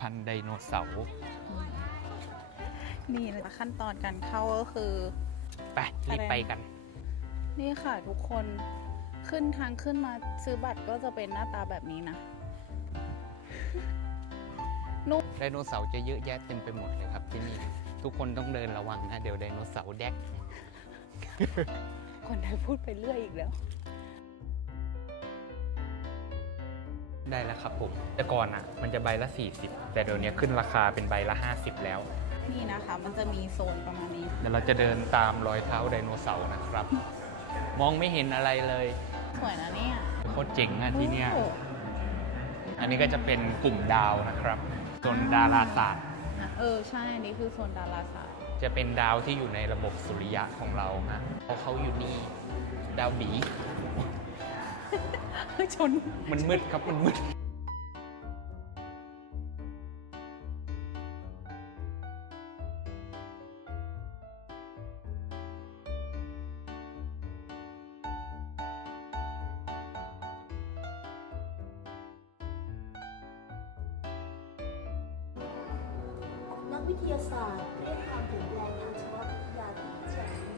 ภัณฑ์ไดโนเสาร์นี่นะคะขั้นตอนการเข้าก็คือ ไปรีบไปกัน นี่ค่ะทุกคนขึ้นทางขึ้นมาซื้อบัตรก็จะเป็นหน้าตาแบบนี้นะไดโนเสาร์จะเยอะแยะเต็มไปหมดเลยครับที่นี่ทุกคนต้องเดินระวังนะ เดี๋ยวไดโนเสาร์แดกคนไทยพูดไปเรื่อยอีกแล้ว ได้แล้วครับผม แต่ก่อนอะ มันจะใบละ 40 แต่เดี๋ยวนี้ขึ้นราคาเป็นใบละ 50 แล้ว นี่นะคะ มันจะมีโซนประมาณนี้ เดี๋ยวเราจะเดินตามรอยเท้าไดโนเสาร์นะครับ มองไม่เห็นอะไรเลยสวยนะเนี่ยโคตรเจ๋งอะที่เนี่ย โอ้อันนี้ก็จะเป็นกลุ่มดาวนะครับโซนดาราศาสตร์เออ ใช่ อันนี้คือโซนดาราศาสตร์จะเป็นดาวที่อยู่ในระบบสุริยะของเราฮะเพราะเขาอยู่นี่ ดาวบี ชน มันมืดครับ มันมืด นักวิทยาศาสตร์เรียกความเปลี่ยนแปลงทางชีววิทยาที่เกิดขึ้น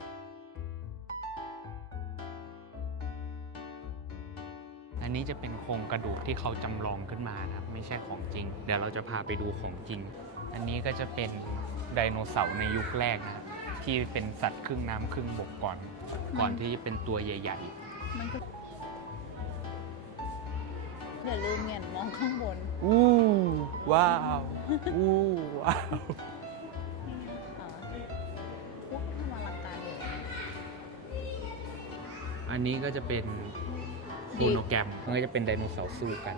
อันนี้จะเป็นโครงกระดูกที่เขาจำลองขึ้นมานะครับ ไม่ใช่ของจริง เดี๋ยวเราจะพาไปดูของจริง อันนี้ก็จะเป็นไดโนเสาร์ในยุคแรกนะครับที่เป็นสัตว์ครึ่งน้ำครึ่งบกก่อน ก่อนที่จะเป็นตัวใหญ่ มันก็อย่าลืมเงียนมองข้างบน ๆ อู้ว้าว อู้ว้าวนี่นะคะพวกทำอลังการเลยอันนี้ก็จะเป็น โคโนแกรมมันก็จะเป็นไดโนเสาร์สู้กัน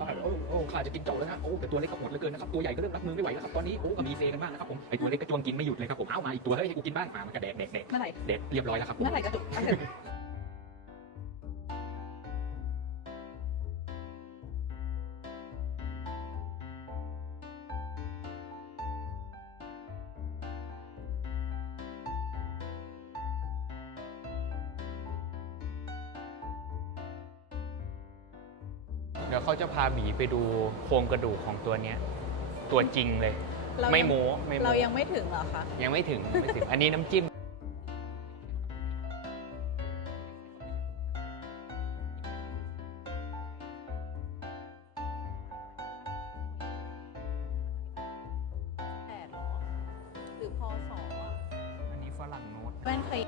อ่าโอ้โอ้ข้าจะกินเจ้าแล้วนะโอ้แต่ตัวเล็กก็หดเหลือเกินนะครับตัวใหญ่ก็เริ่มรับมือไม่ไหวแล้วครับตอนนี้โอ้ก็มีเซกันบ้างนะครับผมไอตัวเล็กก็จวงกินไม่หยุดเลยครับผมเอามาอีกตัวเฮ้ยให้กูกินบ้างมามันก็แดกแดกแดกเมื่อไหร่แดกเรียบร้อยแล้วครับผมเมื่อไหร่กระจุก เดี๋ยวเขาจะพาบีไปดูโครงกระดูกของตัวเนี้ย ตัวจริงเลยเไม่โม้ไม่โม้เรายังไม่ถึงหรอคะยังไม่ถึงไม่ถึง อันนี้น้ำจิ้ม หรือพอสออันนี้ฝรั่งโน้ตแพื่นเคย